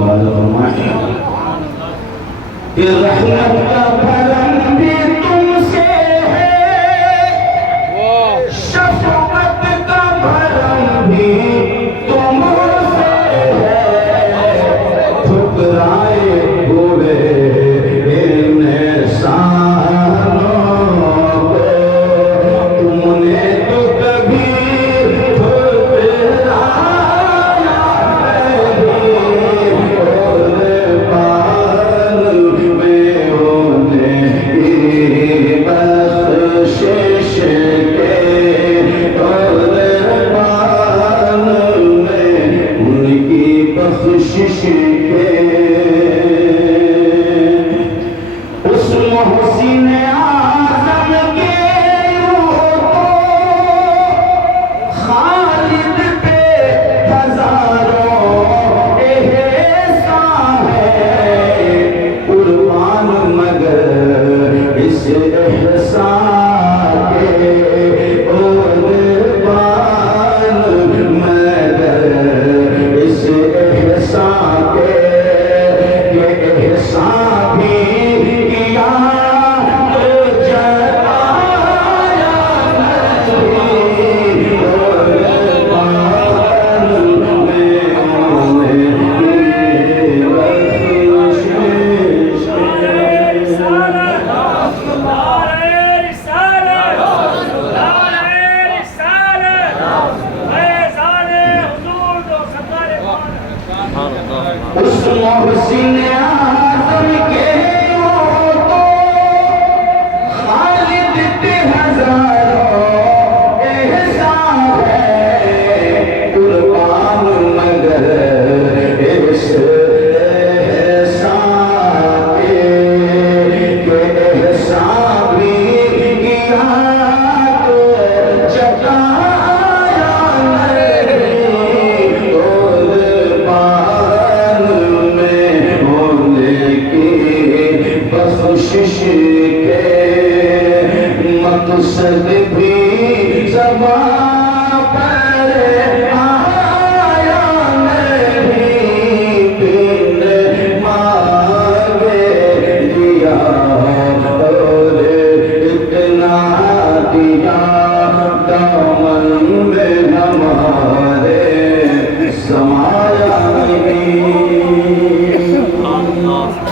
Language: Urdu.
نوازا فرمائے کہ رحمت کا بھرم بھی تم سے ہے، شفقت کا بھرم بھی تم سے ہے، ٹھکرائے ہوئے ان احسانوں کو تم نے تو کبھی ٹھکرایا نہیں، اور پال میں انہیں کی بخشش کے، اور پال میں ان کی بخشش کے، اس محسن اعظم کے خالد پہ ہزاروں احسان ہے قربان مگر اس احسان کے، قربان مگر اس احسان کے، یہ احسان بھی کیا تو جتایا نہیں، قربان میں انہیں کی بخشش اس محسن اعظم کے وہ تو خالد پہ ہزار